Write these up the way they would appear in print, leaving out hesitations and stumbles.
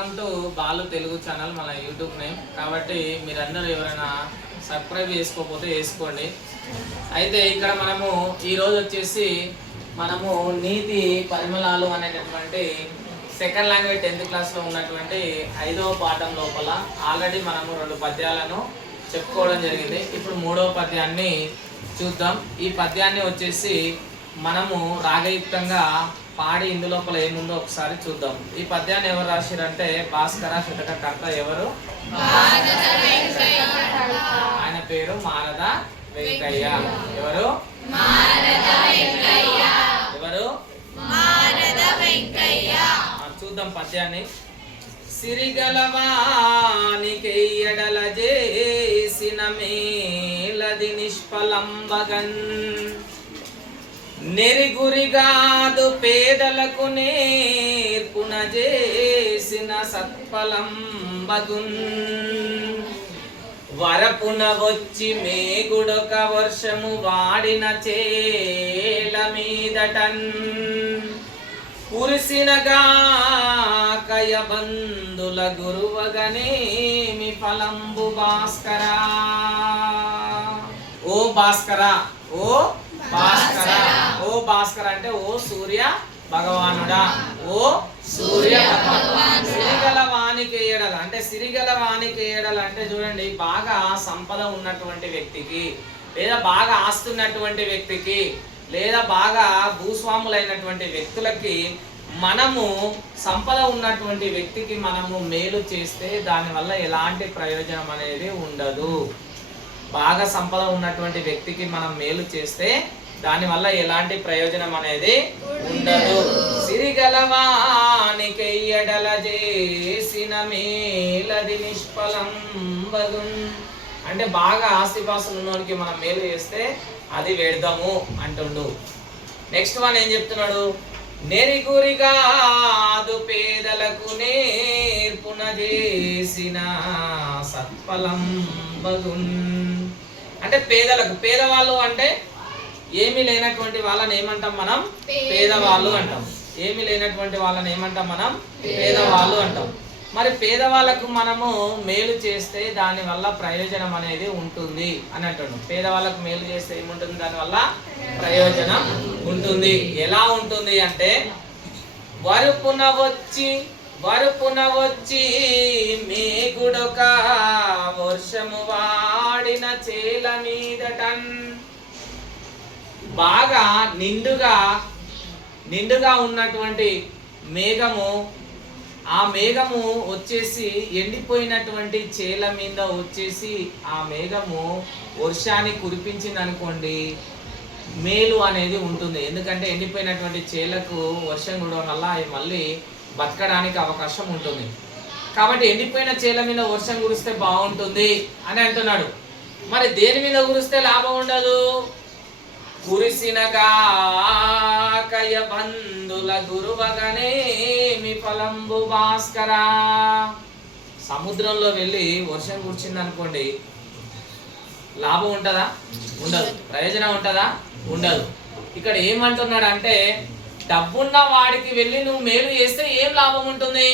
Welcome to Balu Telugu channel, మన YouTube name. కాబట్టి మీరందరూ ఎవరైనా సబ్స్క్రైబ్ చేసుకోకపోతే వేసుకోండి. అయితే ఇక్కడ మనము ఈరోజు వచ్చేసి నీతి పరిమళాలు అనేటటువంటి సెకండ్ లాంగ్వేజ్ 10th క్లాస్లో ఉన్నటువంటి 5వ పాఠం లోపల ఆల్రెడీ మనము 2 పద్యాలను చెప్పుకోవడం జరిగింది. ఇప్పుడు 3వ పద్యాన్ని చూద్దాం. ఈ పద్యాన్ని వచ్చేసి మనము రాగయుక్తంగా పాడి ఇందులోపల ఏముందో ఒకసారి చూద్దాం. ఈ పద్యాన్ని ఎవరు రాశారంటే భాస్కర శతకకర్త ఎవరు? ఆయన పేరు మారద వెంకయ్య. ఎవరు? ఎవరు? చూద్దాం పద్యాన్ని. సిరిగలవానికెయ్యడల చేసిన మేలది నిష్ఫలంబగన్, నెరిగురిగాదు పేదలకు నేర్పున చేసిన సత్ఫలంబగున్, వరపున వచ్చి మేగుడొక వర్షము వాడిన చేల మీదటన్, కురిసినగాకయ బంధుల గురువగనేమి ఫలంబు భాస్కరా. ఓ భాస్కర, ఓ భాస్కర, ఓ భాస్కర అంటే ఓ సూర్య భగవానుడా, ఓ సూర్య భగవాన్. సిరిగల వానికేయడల అంటే సిరిగల వానికేయడల అంటే చూడండి, బాగా సంపద ఉన్నటువంటి వ్యక్తికి, లేదా బాగా ఆస్తున్నటువంటి వ్యక్తికి, లేదా బాగా భూస్వాములైనటువంటి వ్యక్తులకి మనము సంపద ఉన్నటువంటి వ్యక్తికి మనము మేలు చేస్తే దానివల్ల ఎలాంటి ప్రయోజనం అనేది ఉండదు. బాగా సంపద ఉన్నటువంటి వ్యక్తికి మనం మేలు చేస్తే దానివల్ల ఎలాంటి ప్రయోజనం అనేది ఉండదు. సిరిగలవానికెయ్యడల చేసిన మేలది నిష్ఫలంబగున్ అంటే బాగా ఆస్తిపాస్తులు ఉన్నోనికి మనం మేలు చేస్తే అది వ్యర్థము అంటుండు. నెక్స్ట్ వన్ ఏం చెప్తున్నాడు? నెరిగురిగాదు పేదలకు నేర్పున చేసిన సత్ఫలంబగున్ అంటే పేదలకు, పేదవాళ్ళు అంటే ఏమీ లేనటువంటి వాళ్ళని ఏమంటాం మనం? పేదవాళ్ళు అంటాం. ఏమీ లేనటువంటి వాళ్ళని ఏమంటాం మనం? పేదవాళ్ళు అంటాం. మరి పేదవాళ్ళకు మనము మేలు చేస్తే దాని వల్ల ప్రయోజనం అనేది ఉంటుంది అని అంటున్నాం. పేదవాళ్ళకు మేలు చేస్తే ఏముంటుంది? దానివల్ల ప్రయోజనం ఉంటుంది. ఎలా ఉంటుంది అంటే, వరుపున వచ్చి మేగుడొక వర్షము వాడిన చేల మీదటన్, బాగా నిండుగా ఉన్నటువంటి మేఘము, ఆ మేఘము వచ్చేసి ఎండిపోయినటువంటి చేల మీద వచ్చేసి ఆ మేఘము వర్షాన్ని కురిపించింది అనుకోండి, మేలు అనేది ఉంటుంది. ఎందుకంటే ఎండిపోయినటువంటి చేలకు వర్షం కురవడం వల్ల అవి మళ్ళీ బతకడానికి అవకాశం ఉంటుంది. కాబట్టి ఎండిపోయిన చేల మీద వర్షం కురిస్తే బాగుంటుంది అని అంటున్నాడు. మరి దేని మీద కురిస్తే లాభం ఉండదు? కురిసినగాకయ బంధుల గురువగనేమి ఫలంబు భాస్కరా. సముద్రంలో వెళ్ళి వర్షం కురిచింది అనుకోండి, లాభం ఉంటుందా? ఉండదు. ప్రయోజనం ఉంటుందా? ఉండదు. ఇక్కడ ఏమంటున్నాడు అంటే, డబ్బున్న వాడికి వెళ్ళి నువ్వు మేలు చేస్తే ఏం లాభం ఉంటుంది?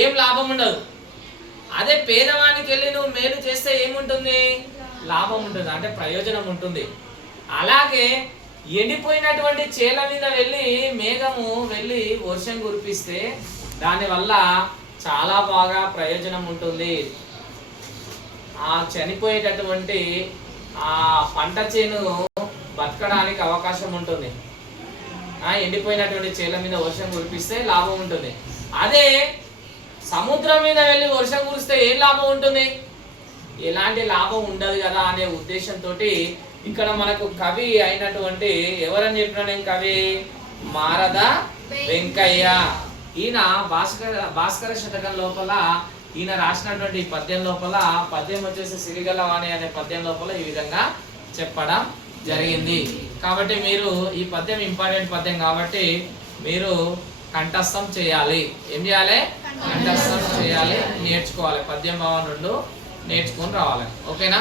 ఏం లాభం ఉండదు. అదే పేదవానికి వెళ్ళి నువ్వు మేలు చేస్తే ఏముంటుంది? లాభం ఉంటుంది, అంటే ప్రయోజనం ఉంటుంది. అలాగే ఎండిపోయినటువంటి చేల మీద వెళ్ళి మేఘము వెళ్ళి వర్షం కురిపిస్తే దానివల్ల చాలా బాగా ప్రయోజనం ఉంటుంది. ఆ చనిపోయేటటువంటి ఆ పంట చేను బతకడానికి అవకాశం ఉంటుంది. ఎండిపోయినటువంటి చేల మీద వర్షం కురిపిస్తే లాభం ఉంటుంది. అదే సముద్రం మీద వెళ్ళి వర్షం కురిస్తే ఏం లాభం ఉంటుంది? ఎలాంటి లాభం ఉండదు కదా అనే ఉద్దేశంతో ఇక్కడ మనకు కవి అయినటువంటి ఎవరని చెప్పినా, కవి మారద వెంకయ్య. ఈయన భాస్కర శతకం లోపల ఈయన రాసినటువంటి పద్యం లోపల, పద్యం వచ్చేసి సిరిగలవాణి అనే పద్యం లోపల ఈ విధంగా చెప్పడం జరిగింది. కాబట్టి మీరు ఈ పద్యం ఇంపార్టెంట్ పద్యం కాబట్టి మీరు కంఠస్థం చేయాలి. ఏం చేయాలి? కంఠస్థం చేయాలి, నేర్చుకోవాలి. పద్యం భావం 2 నేర్చుకొని రావాలి. ఓకేనా?